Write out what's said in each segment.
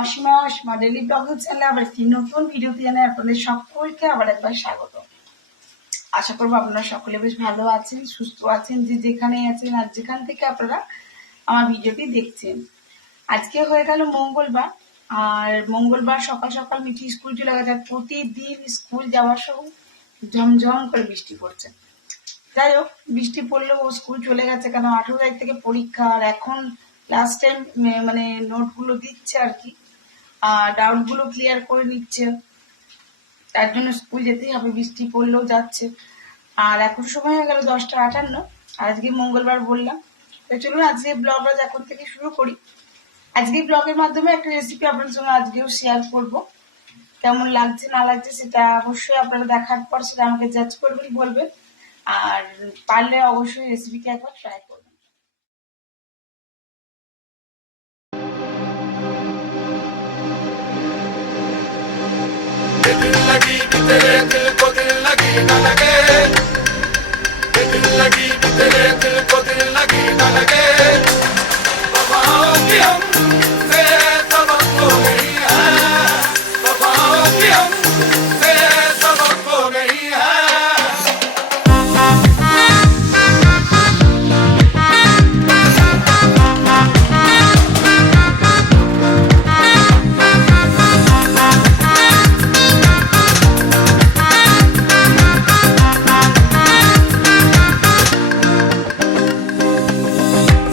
Asima Asima daily blogging চ্যানেলে আবার একটি নতুন ভিডিওতে জানাই আপনাদের সকলকে আবার একবার স্বাগত। আশা করবো আপনারা সকলে বেশ ভালো আছেন, সুস্থ আছেন, যে যেখানেই আছেন আর যেখান থেকে আপনারা আমার ভিডিওটি দেখছেন। আজকে হয়ে গেল মঙ্গলবার, আর মঙ্গলবার সকাল সকাল মিঠি স্কুল চলে গেছে। প্রতিদিন স্কুল যাওয়ার সময় ঝমঝম করে বৃষ্টি পড়ছে। যাই হোক, বৃষ্টি পড়লেও ও স্কুল চলে গেছে, কেন 18 তারিখ থেকে পরীক্ষা। আর এখন লাস্ট টাইম মানে নোটগুলো দিচ্ছে আর কি, আর ডাউটগুলো ক্লিয়ার করে নিচ্ছে, তার জন্য স্কুল যেতেই হবে, বৃষ্টি পড়লেও যাচ্ছে। আর এখন সময় হয়ে গেল 10টা 58। আর আজকে মঙ্গলবার বললাম, তো চলুন আজকে ব্লগটা এখন থেকে শুরু করি। আজকে ব্লগের মাধ্যমে একটা রেসিপি আপনার সঙ্গে আজকেও শেয়ার করব। কেমন লাগছে না লাগছে সেটা অবশ্যই আপনারা দেখার পর সেটা আমাকে জাজ করবেন, বলবেন। আর পারলে অবশ্যই রেসিপিটা একবার ট্রাই করবেন। दिल लगी कि तेरे दिल को दिल लगी न लगे, दिल लगी कि तेरे दिल को दिल लगी न लगे। वफाओं की हमसे सबक हो गई है, वफाओं की हमसे सबक हो गई है।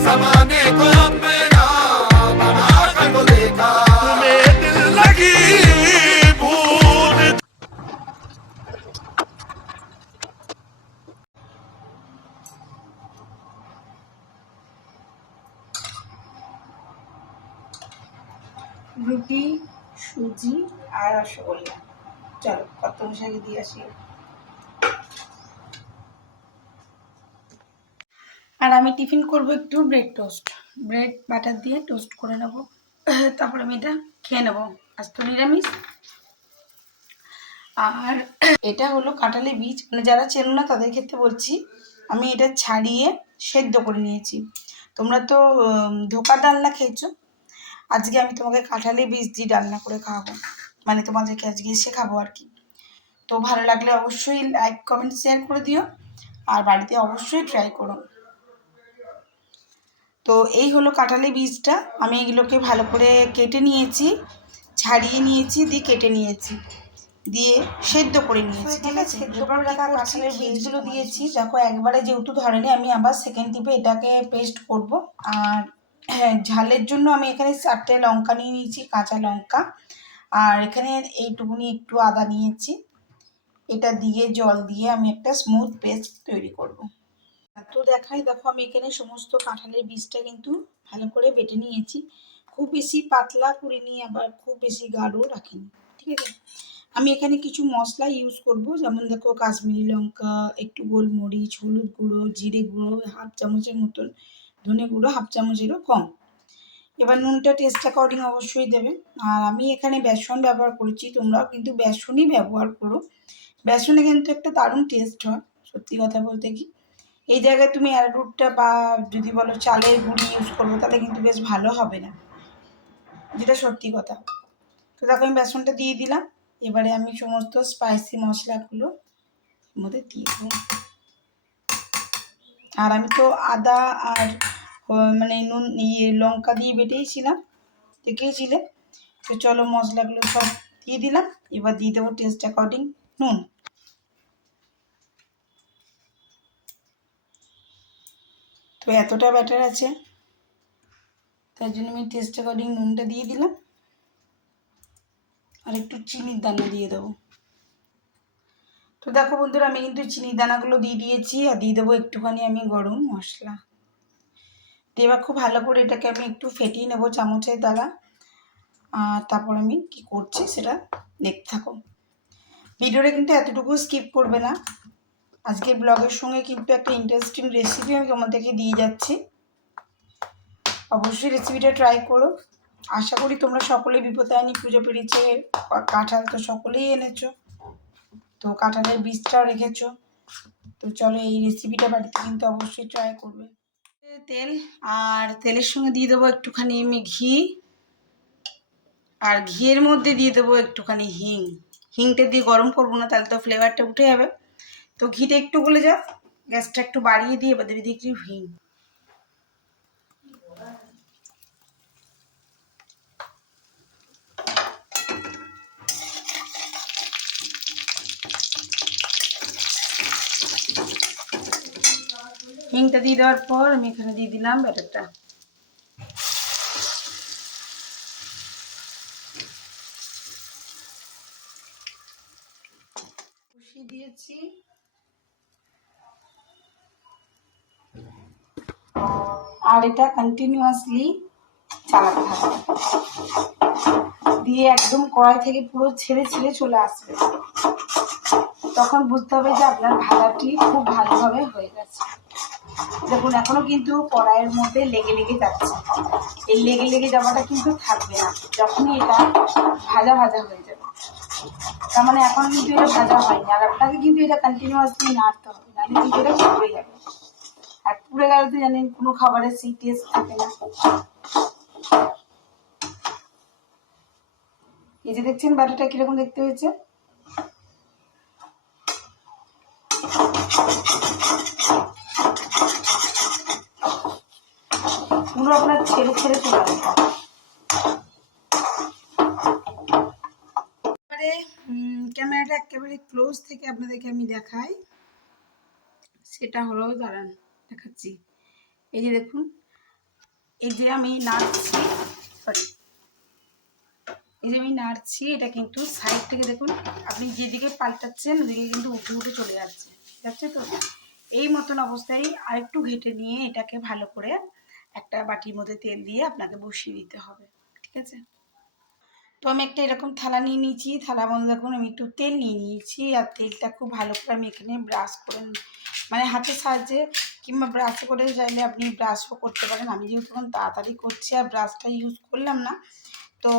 ज़माने को अपना बना कर तो देखा, तुम्हें दिल लगी भूल। রুটি, সুজি আর রসগোল্লা। চলো কত মশাইকে দিয়ে আসি। আর আমি টিফিন করব একটু ব্রেড টোস্ট, ব্রেড বাটার দিয়ে টোস্ট করে নেব, তারপরে আমি এটা খেয়ে নেবো। আজ তো নিরামিষ। আর এটা হলো কাঁঠালি বীজ, মানে যারা চেনো না তাদের ক্ষেত্রে বলছি, আমি এটা ছাড়িয়ে সেদ্ধ করে নিয়েছি। তোমরা তো ধোকার ডালনা খেয়েছো, আজকে আমি তোমাকে কাঁঠালি বীজ দিয়ে রান্না করে খাওয়াবো, মানে তোমাদেরকে আজকে শেখাবো আর কি। তো ভালো লাগলে অবশ্যই লাইক কমেন্ট শেয়ার করে দিও, আর বাড়িতে অবশ্যই ট্রাই করো। তো এই হলো কাঁঠালি বীজটা, আমি এগুলোকে ভালো করে কেটে নিয়েছি, ছাড়িয়ে নিয়েছি, দিয়ে কেটে নিয়েছি, দিয়ে সেদ্ধ করে নিয়েছি। ঠিক আছে, সেদ্ধ করে রাখা কাঁঠালের বীজগুলো দিয়েছি। দেখো একবারে যেহেতু ধরেনি, আমি আবার সেকেন্ড টিপে এটাকে পেস্ট করব। আর হ্যাঁ, ঝালের জন্য আমি এখানে 4টে লঙ্কা নিয়ে নিয়েছি, কাঁচা লঙ্কা। আর এখানে এইটুকুনি একটু আদা নিয়েছি। এটা দিয়ে জল দিয়ে আমি একটা স্মুথ পেস্ট তৈরি করব। তো দেখাই, দেখো আমি এখানে সমস্ত কাঁঠালের বীজটা কিন্তু ভালো করে বেটে নিয়েছি। খুব বেশি পাতলা করিনি, আবার খুব বেশি গাঢ় রাখিনি। ঠিক আছে, আমি এখানে কিছু মশলা ইউজ করব, যেমন দেখো কাশ্মীরি লঙ্কা, একটু গোলমরিচ, হলুদ গুঁড়ো, জিরে গুঁড়ো 1/2 চামচের মতন, ধনে গুঁড়ো 1/2 চামচেরও কম। এবার নুনটা টেস্ট অ্যাকর্ডিং অবশ্যই দেবে। আর আমি এখানে বেসন ব্যবহার করেছি, তোমরাও কিন্তু বেসনই ব্যবহার করো। বেসনে কিন্তু একটা দারুণ টেস্ট হয়, সত্যি কথা বলতে কি। এই জায়গায় তুমি অ্যারারুটটা বা যদি বলো চালের গুঁড়ি ইউজ করবো, তাহলে কিন্তু বেশ ভালো হবে না, যেটা সত্যি কথা। তো দেখো আমি বেসনটা দিয়ে দিলাম। এবারে আমি সমস্ত স্পাইসি মশলাগুলো এর মধ্যে দিয়ে দেবো। আর আমি তো আদা আর মানে নুন লঙ্কা দিয়ে বেটেইছিলাম, দেখেইছিলে। তো চলো মশলাগুলো সব দিয়ে দিলাম। এবার দিয়ে দেবো টেস্ট অ্যাকর্ডিং নুন। তো এতটা ব্যাটার আছে, তার জন্য আমি টেস্ট অ্যাকর্ডিং নুনটা দিয়ে দিলাম। আর একটু চিনির দানা দিয়ে দেবো। তো দেখো বন্ধুরা, আমি কিন্তু চিনির দানাগুলো দিয়ে দিয়েছি, আর দিয়ে দেবো একটুখানি আমি গরম মশলা। দিয়ে এবার খুব ভালো করে এটাকে আমি একটু ফেটিয়ে নেবো চামচের দ্বারা। আর তারপর আমি কি করছি সেটা দেখতে থাকো। ভিডিওটা কিন্তু এতটুকু স্কিপ করবে না। আজকের ব্লগের সঙ্গে কিন্তু একটা ইন্টারেস্টিং রেসিপি আমি তোমাদেরকে দিয়ে যাচ্ছি। অবশ্যই রেসিপিটা ট্রাই করো। আশা করি তোমরা সকলেই বিপত্তারিণী পুজো পেরিয়েছে, কাঁঠাল তো সকলেই এনেছো, তো কাঁঠালের বীজটাও রেখেছো। তো চলো এই রেসিপিটা বাড়িতে কিন্তু অবশ্যই ট্রাই করবে। তেল, আর তেলের সঙ্গে দিয়ে দেবো একটুখানি আমি ঘি। আর ঘিয়ের মধ্যে দিয়ে দেবো একটুখানি হিং। হিংটা দিয়ে গরম করবো না, তাহলে তো ফ্লেভারটা উঠে যাবে। তো ঘিটা একটু গলে যাক, গ্যাসটা একটু বাড়িয়ে দিয়ে এবার দিয়ে একটু হিং। হিংটা দিয়ে দেওয়ার পর আমি এখানে দিয়ে দিলাম ব্যাটারটা। কষিয়ে দিয়েছি, আর এটা কন্টিনিউয়াসলি চালাতে হবে, দিয়ে একদম কড়াই থেকে পুরো ছেড়ে ছেড়ে চলে আসবে। তখন বুঝতে হবে যে আপনার ভাজাটি খুব ভালোভাবে হয়ে গেছে। দেখুন এখনো কিন্তু কড়াইয়ের মধ্যে লেগে লেগে যাচ্ছে, এই লেগে লেগে যাওয়াটা কিন্তু থাকবে না যখনই এটা ভাজা ভাজা হয়ে যাবে। তার মানে এখন কিন্তু এটা ভাজা হয়নি, আর আপনাকে কিন্তু এটা কন্টিনিউয়াসলি নাড়তে হবে, নাহলে কিন্তু এটা পুড়ে যাবে। আর পুড়ে গেলে তো জানেন কোনো খাবারের সেই টেস্ট থাকে না। এই যে দেখছেন বাটাটা কিরকম দেখতে হয়েছে। পুরো আপনার ছেড়ে ছেড়ে চলে আসবে। এবারে ক্যামেরাটা একেবারে ক্লোজ থেকে আপনাদেরকে আমি দেখাই, সেটা হলো, দাঁড়ান দেখাচ্ছি। এই যে দেখুন, এই যে আমি নাড়ছি, সরি, এই যে আমি নাড়ছি, এটা কিন্তু সাইড থেকে দেখুন আপনি যেদিকে পাল্টাচ্ছেন ওদিকে কিন্তু উঠে উঠে চলে যাচ্ছে, যাচ্ছে তো। এই মতন অবস্থায় আরেকটু ঘেটে নিয়ে এটাকে ভালো করে একটা বাটির মধ্যে তেল দিয়ে আপনাকে বসিয়ে দিতে হবে, ঠিক আছে। তো আমি একটা এরকম থালা নিয়ে নিয়েছি, থালা মধ্যে দেখুন আমি একটু তেল নিয়ে নিয়েছি, আর তেলটা খুব ভালো করে আমি এখানে ব্রাশ করে, মানে হাতের সাহায্যে কিংবা ব্রাশ করে চাইলে আপনি ব্রাশও করতে পারেন। আমি যেহেতু তখন তাড়াতাড়ি করছি আর ব্রাশটা ইউজ করলাম না, তো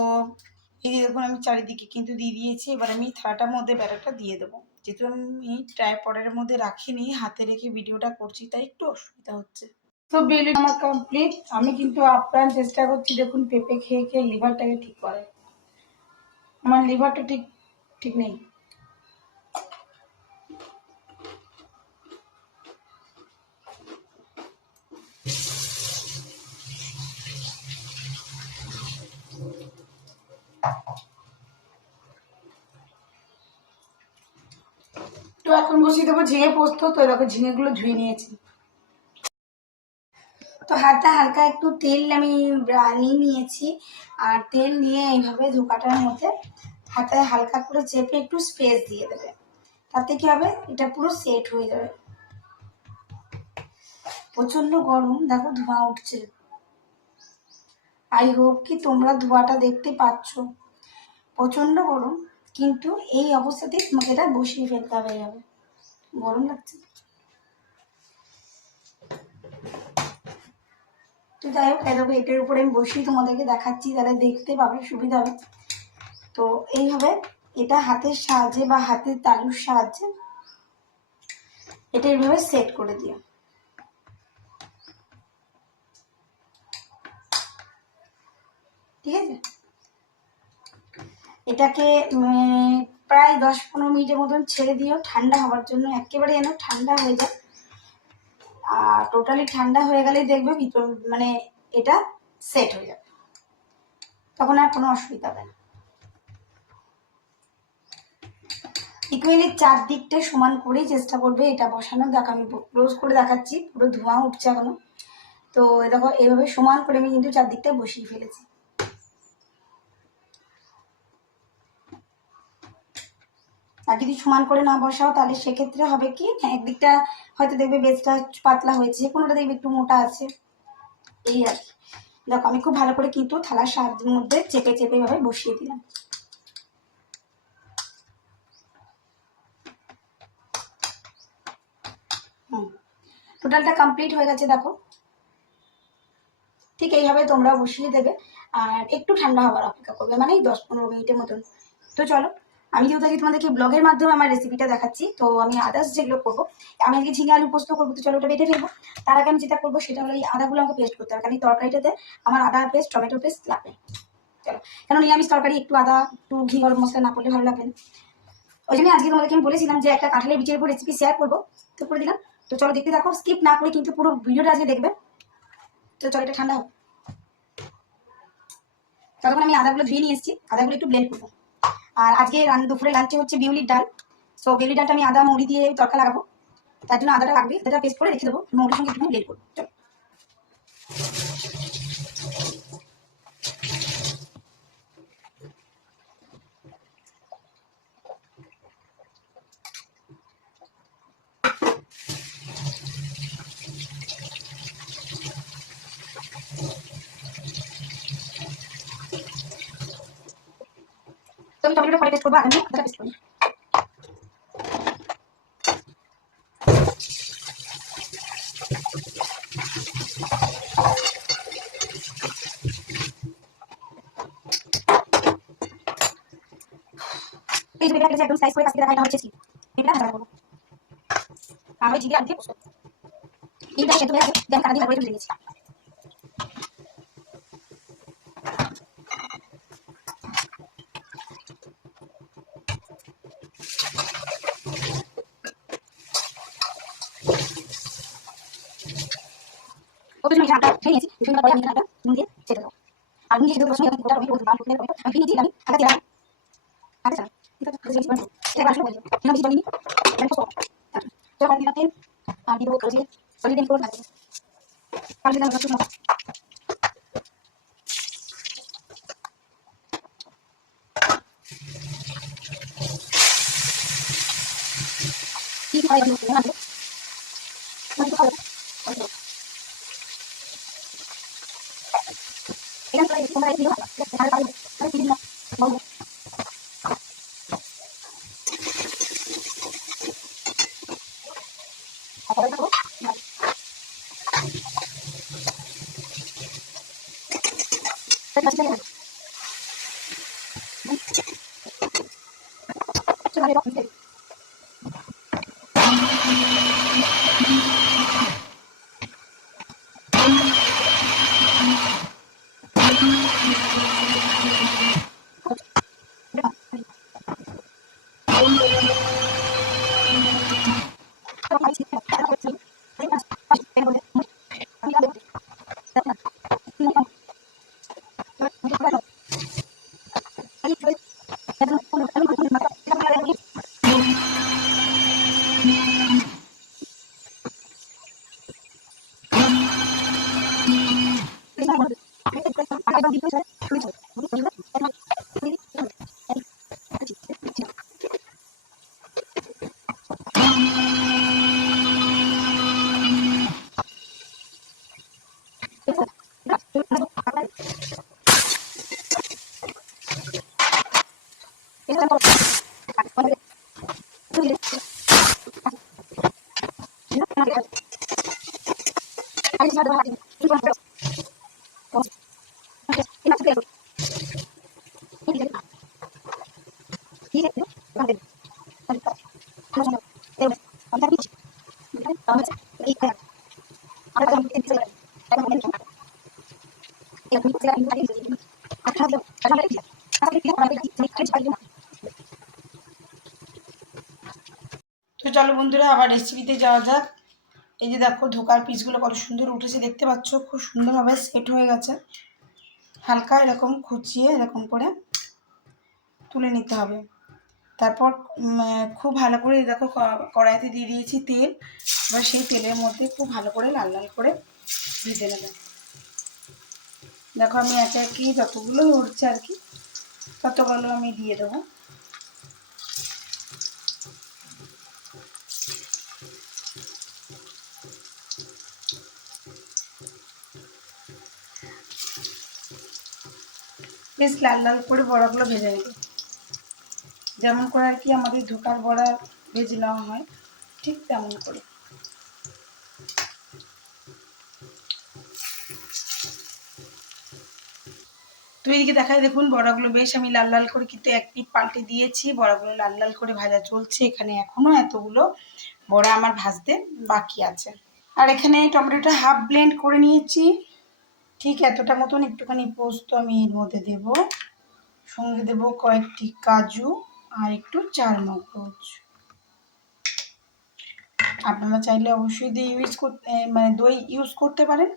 এই যে দেখুন আমি চারিদিকে কিন্তু দিয়ে দিয়েছি। এবার আমি থালাটার মধ্যে ব্যাটারটা দিয়ে দেবো। যেহেতু আমি ট্রাইপডের মধ্যে রাখিনি, হাতে রেখে ভিডিওটা করছি, তাই একটু অসুবিধা হচ্ছে। তো বেলুন আমার কমপ্লিট। আমি কিন্তু আপ্রাণ চেষ্টা করছি, দেখুন পেঁপে খেয়ে খেয়ে লিভারটাকে ঠিক করে, আমার লিভারটা ঠিক ঠিক নেই। তো এখন বসিয়ে দেবো ঝিঙে পোস্ত। তো দেখো ঝিঙেগুলো ধুয়ে নিয়েছি। তো হাতে হালকা একটু তেল আমি নিয়ে নিয়েছি, আর তেল নিয়ে এইভাবে ধোকাটার মধ্যে হাতে হালকা করে চেপে একটু স্পেস দিয়ে দেবে, তাতে কি হবে এটা পুরো সেট হয়ে যাবে। প্রচন্ড গরম, দেখো ধোঁয়া উঠছে। আই হোপ কি তোমরা ধোঁয়াটা দেখতে পাচ্ছ। প্রচন্ড গরম, কিন্তু এই অবস্থাতেই তোমাকে এটা বসিয়ে ফেলতে হবে। এইভাবে গরম লাগছে তো যাই হোক, দেখো এটার উপরে আমি বসিয়ে তোমাদেরকে দেখাচ্ছি, তাহলে দেখতে পাবে, সুবিধা হবে। তো এইভাবে এটা হাতের সাহায্যে বা হাতের তালুর সাহায্যে এটা এইভাবে সেট করে দিও, ঠিক আছে। এটাকে প্রায় 10-15 মিনিটের মতন ছেড়ে দিও ঠান্ডা হওয়ার জন্য, একেবারে যেন ঠান্ডা হয়ে যায়। আর টোটালি ঠান্ডা হয়ে গেলেই দেখবে ভিতর মানে এটা সেট হয়ে যাবে, তখন আর কোনো অসুবিধা হবে না। ইকুয়ালি চারদিকটা সমান করেই চেষ্টা করবে এটা বসানোর। দেখো আমি ক্লোজ করে দেখাচ্ছি, পুরো ধোঁয়া উঠছে এখনো। তো দেখো এইভাবে সমান করে আমি কিন্তু চারদিকটা বসিয়ে ফেলেছি। আর যদি সমান করে না বসাও তাহলে সেক্ষেত্রে হবে কি, একদিকটা হয়তো দেখবে বেজটা পাতলা হয়েছে, কোনোটা দেখবে একটু মোটা আছে, এই আর কি। দেখো আমি খুব ভালো করে কিন্তু থালার সাহায্যের মধ্যে চেপে চেপে ভাবে বসিয়ে দিলাম। টোটালটা কমপ্লিট হয়ে গেছে দেখো। ঠিক এইভাবে তোমরা বসিয়ে দেবে, আর একটু ঠান্ডা হওয়ার অপেক্ষা করবে, মানে 10-15 মিনিটের মতন। তো চলো, আমি যেহেতু আজকে তোমাদেরকে ব্লগের মাধ্যমে আমার রেসিপিটা দেখাচ্ছি, তো আমি আদার্স যেগুলো করবো, আমি আজকে ঝিঙে আলু পোস্ত করবো, তো চলো ওটা বেটে ফেলবো। তার আগে আমি যেটা করবো সেটা হলো এই আদাগুলো আমাকে পেস্ট করতে হবে, কারণ এই তরকারিটাতে আমার আদা পেস্ট টমেটো পেস্ট লাগবে। চলো, কারণ নিরামিষ তরকারি একটু আদা একটু ঘি গরম মশলা না পড়লে ভালো লাগবে না। ওই জন্য আজকে তোমাদেরকে আমি বলেছিলাম যে একটা কাঁঠালের বীজের উপর রেসিপি শেয়ার করবো, তো করে দিলাম। তো চলো দেখতে থাকো, স্কিপ না করে কিন্তু পুরো ভিডিওটা আজকে দেখবে। তো চলো এটা ঠান্ডা হোক। ততক্ষণ আমি আদাগুলো ধুয়ে নিয়ে এসেছি, আদাগুলো একটু ব্লেন্ড করবো। আর আজকে দুপুরে লাঞ্চে হচ্ছে বিউলির ডাল। সো বিউলির ডালটা আমি আদা মুড়ি দিয়ে তরকা লাগাবো, তার জন্য আদাটা লাগবে, আদাটা পেস্ট করে রেখে দেবো, মুড়ির সঙ্গে একটু ব্লেন্ড করবো। চলো তো আমি টমেটোটা পরে পেস্ট করবো, আর আমি আদাটা পেস্ট করবো। এই যে পেঁপেটা একদম স্লাইস করে কাটতে দেখা, এটা হচ্ছে কি পেঁপেটা ভাজা করবো। আর ওই জিরে আর দিয়ে কষবো। এইটা সেদ্ধ হয়ে গেছে, আমি কাটা দিয়ে তারপরে তুলে নিয়েছি। ওদের আমি ঢাকা খেয়ে নিয়েছি, বিভিন্ন পরে আমি ঢাকা নুন দিয়ে ছেড়ে দেবো। আর নুন দিয়ে সেদ্ধ প্রশ্ন আমি ওটা আমি আমি ফিরে নিয়েছি, আমি ঢাকা দিয়ে আচ্ছা ঠিক আছে, বুঝে গেছি। এটা আসলে বলি না কিছু বলিনি, আমি তো তো আমি দিলাম তেল আর দিব কাজে সলিড ইনপুট লাগে কাজে দাও একটু মতো কি হয় আমি না আমি তো খাবো এটা তো এই তোমরা এই দিও না তাহলে আমি দিন না বলবো আবার খাবো সেটা সেটা সেটা ভালো হবে। তো চলো বন্ধুরা আবার রেসিপিতে যাওয়া যাক। এই যে দেখো ধোকার পিসগুলো কত সুন্দর উঠেছে, দেখতে পাচ্ছ খুব সুন্দরভাবে সেট হয়ে গেছে। হালকা এরকম খুঁচিয়ে এরকম করে তুলে নিতে হবে। তারপর খুব ভালো করে দেখো কড়াইতে দিয়ে দিয়েছি তেল। এবার সেই তেলের মধ্যে খুব ভালো করে লাল লাল করে ভেজে নেবে। দেখো আমি একে একে যতগুলো উঠছে আর কি ততগুলো আমি দিয়ে দেবো। বেশ লাল লাল করে বড়াগুলো ভেজে নেবে, যেমন করে আর কি আমাদের ধোকার বড়া ভেজে নেওয়া হয় ঠিক তেমন করে। তো এইদিকে দেখাই দেখুন বড়াগুলো বেশ আমি লাল লাল করে কিন্তু এক পিঠ পাল্টে দিয়েছি, বড়াগুলো লাল লাল করে ভাজা চলছে। এখানে এখনো এতগুলো বড়া আমার ভাজতে বাকি আছে। আর এখানে টমেটোটা হাফ ব্লেন্ড করে নিয়েছি, ঠিক এতটা মতন একটুখানি পোস্ত আমি এর মধ্যে দেব, সঙ্গে দেব কয়েকটি কাজু আর একটু চারমগজ। আপনারা চাইলে অবশ্যই দই ইউজ করতে মানে দই ইউজ করতে পারেন,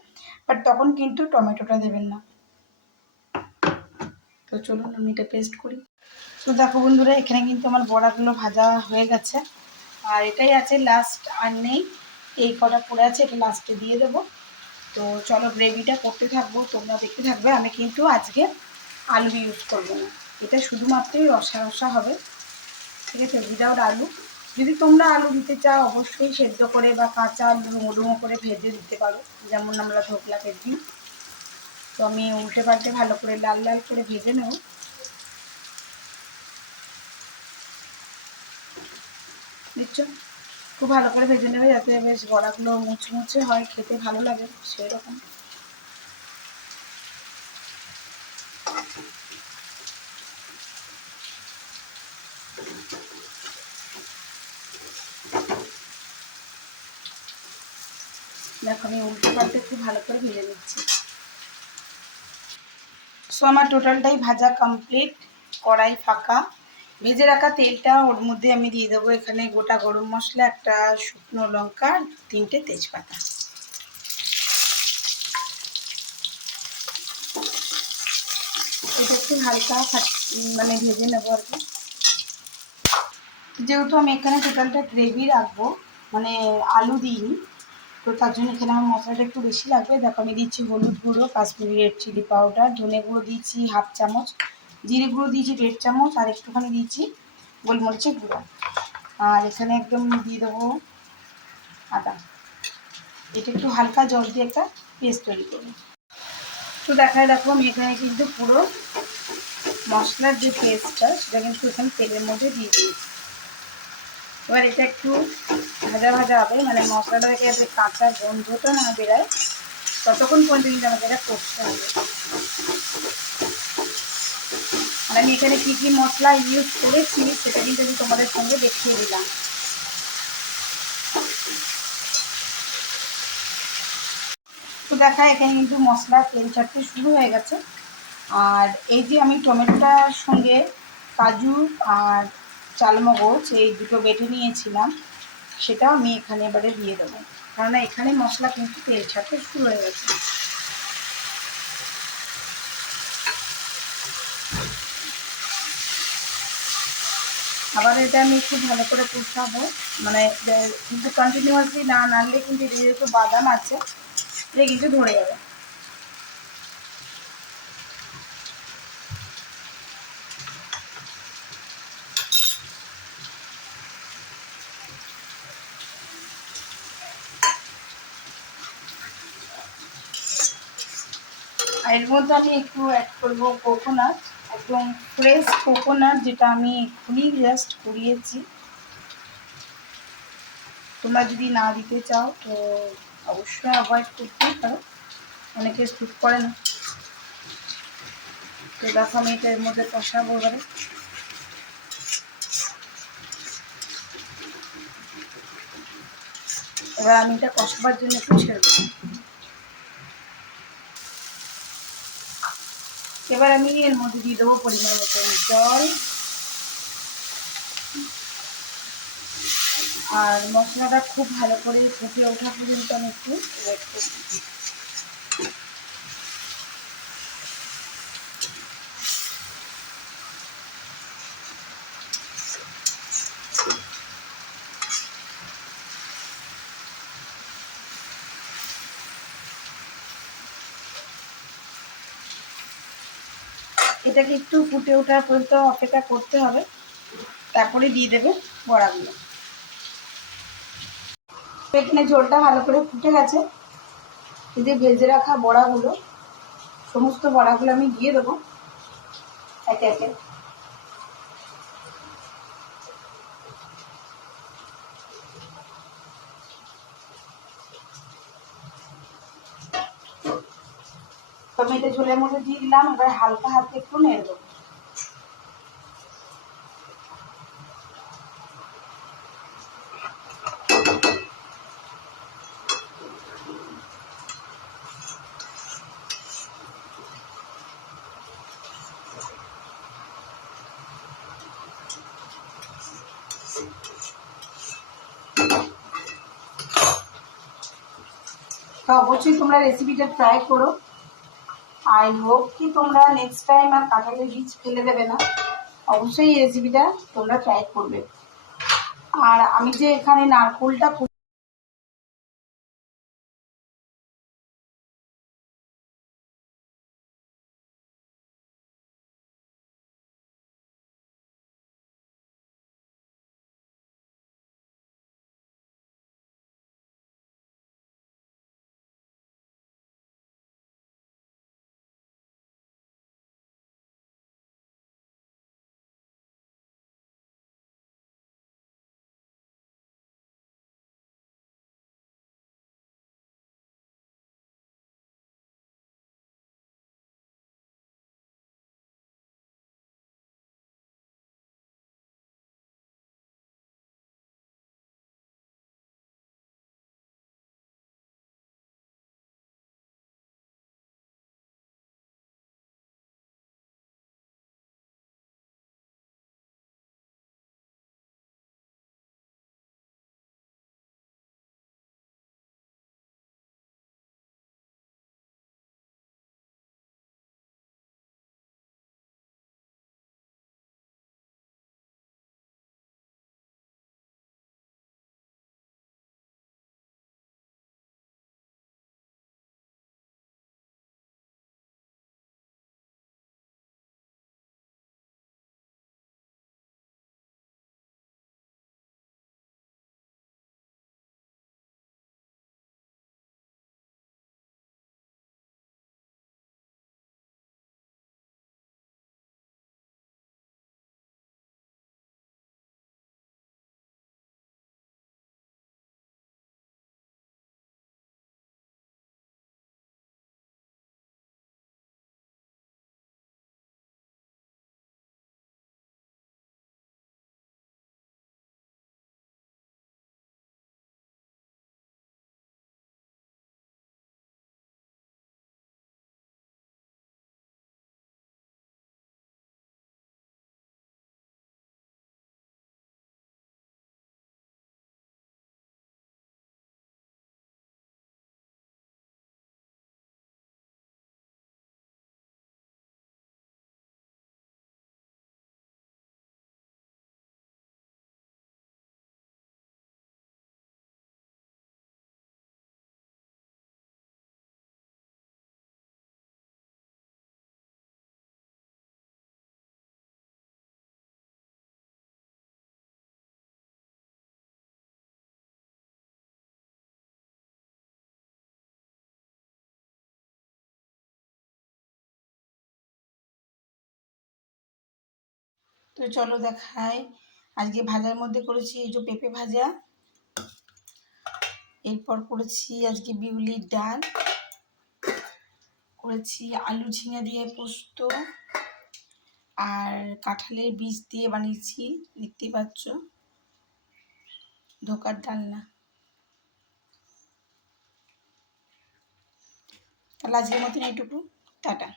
বাট তখন কিন্তু টমেটোটা দেবেন না। তো চলুন আমি এটা পেস্ট করি। তো দেখো বন্ধুরা, এখানে কিন্তু আমার বড়াগুলো ভাজা হয়ে গেছে, আর এটাই আছে লাস্ট, আর নেই। এই কটা পড়ে আছে, এটা লাস্টে দিয়ে দেবো। তো চলো গ্রেভিটা করতে থাকবো, তোমরা দেখতে থাকবে। আমি কিন্তু আজকে আলু ইউজ করবো না, এটা শুধুমাত্রই রসা রসা হবে, ঠিক আছে, উইদাউট আলু। যদি তোমরা আলু দিতে চাও অবশ্যই সেদ্ধ করে বা কাঁচা আলু ডুমো ডুমো করে ভেজে দিতে পারো, যেমন আমরা ধোকলাতে দিই। তো আমি উল্টে পাল্টে ভালো করে লাল লাল করে ভেজে নেব। দেখছো, খুব ভালো করে ভেজে নেবে যাতে বেশ বড়াগুলো মুচমুচে হয়, খেতে ভালো লাগে সেই রকম। দেখো আমি উল্টে পাল্টে খুব ভালো করে ভেজে নিচ্ছি। সো আমার টোটালটাই ভাজা কমপ্লিট, কড়াই ফাঁকা। ভেজে রাখা তেলটা ওর মধ্যে আমি দিয়ে দেবো। এখানে গোটা গরম মশলা, একটা শুকনো লঙ্কা, 3টে তেজপাতা। এটা একটু হালকা মানে ভেজে নেবো আর কি। যেহেতু আমি এখানে টোটালটা গ্রেভি রাখবো, মানে আলু দিইনি, তো তার জন্য এখানে আমার মশলাটা একটু বেশি লাগবে। দেখো আমি দিচ্ছি হলুদ গুঁড়ো, কাশ্মীরি রেড চিলি পাউডার, ধনে গুঁড়ো দিয়েছি 1/2 চামচ, জিরে গুঁড়ো দিয়েছি 1.5 চামচ, আর একটুখানি দিয়েছি গোলমরিচের গুঁড়ো। আর এখানে একদম দিয়ে দেবো আদা। এটা একটু হালকা জল দিয়ে একটা পেস্ট তৈরি করবো। তো দেখো আমি এখানে কিন্তু পুরো মশলার যে পেস্টটা সেটা কিন্তু এখানে তেলের মধ্যে দিয়ে দিয়েছি। এবার এটা একটু ভাজা ভাজা হবে, মানে মশলাটা থেকে যে কাঁচা গন্ধটা না বেরোয় ততক্ষণ পর্যন্ত কিন্তু আমাকে এটা করতে হবে। আর আমি এখানে কী কী মশলা ইউজ করেছি সেটা কিন্তু আমি তোমাদের সঙ্গে দেখিয়ে দিলাম। তো দেখা এখানে কিন্তু মশলা তেল ছাড়তে শুরু হয়ে গেছে। আর এই যে আমি টমেটোটার সঙ্গে কাজু আর চালমগজ এই দুটো বেটে নিয়েছিলাম, সেটাও আমি এখানে এবারে দিয়ে দেবো, কারণ এখানে মশলা কিন্তু তেল ছাড়তে শুরু হয়ে গেছে। আবার এটা আমি একটু ভালো করে কষাবো, মানে কিন্তু কন্টিনিউয়াসলি না নাড়লে কিন্তু যেহেতু বাদাম আছে এটা কিন্তু ধরে যাবে। আর এর মধ্যে আমি একটু অ্যাড করবো কোকোনাট, একদম ফ্রেশ কোকোনাট, যেটা আমি এক্ষুনি জাস্ট কুড়িয়েছি। তোমরা যদি না দিতে চাও তো অবশ্যই অ্যাভয়েড করতেই পারো, অনেকে স্যুট করে না। তো দেখো আমি এটা এর মধ্যে কষাবো এবারে। এবার আমি এটা কষাবার জন্য একটু ছেড়ে দেবো। এবার আমি এর মধ্যে দিয়ে দেবো পরিমাণ মতো জল, আর মশলাটা খুব ভালো করে ফুটে ওঠা পর্যন্ত আমি একটু ওয়েট করব। এটাকে একটু ফুটে ওঠা পর্যন্ত অপেক্ষা করতে হবে, তারপরে দিয়ে দেবে বড়াগুলো। এখানে ঝোলটা ভালো করে ফুটে গেছে। এই যে ভেজে রাখা বড়াগুলো, সমস্ত বড়াগুলো আমি দিয়ে দেবো একে একে। আমি এটা ঝোলের মধ্যে দিয়ে দিলাম, এবার হালকা হাতে একটু নেড়ে দেবো। তো অবশ্যই তোমরা রেসিপিটা ট্রাই করো। আই হোপ কি তোমরা নেক্সট টাইম আর কাঁঠালের বীজ ফেলে দেবে না, অবশ্যই এই রেসিপিটা তোমরা ট্রাই করবে। আর আমি যে এখানে নারকোলটা তো চলো দেখাই। আজকে ভাজার মধ্যে করেছি এই যে পেঁপে ভাজা, এরপর করেছি আজকে বিউলির ডাল, করেছি আলু ঝিঙে দিয়ে পোস্ত, আর কাঁঠালের বীজ দিয়ে বানিয়েছি, দেখতেই পাচ্ছ, ধোকার ডালনা। তাহলে আজকের মতন এইটুকু, টাটা।